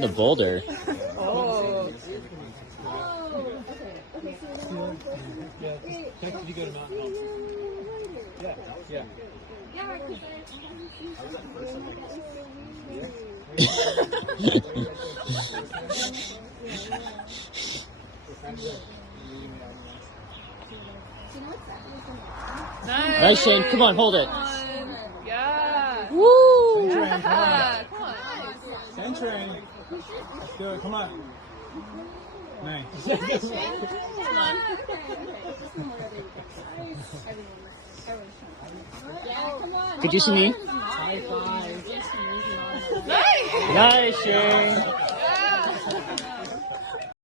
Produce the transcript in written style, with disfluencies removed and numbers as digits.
The boulder. Oh. Yeah, just if you go to Mountain Home. Yeah. Nice, Shane. Come on, hold it. Yeah. Woo! Yeah. Come on. Century. Let's do it. Come on. Nice. Come on. Could you see me? High five. Nice. Nice, Shane.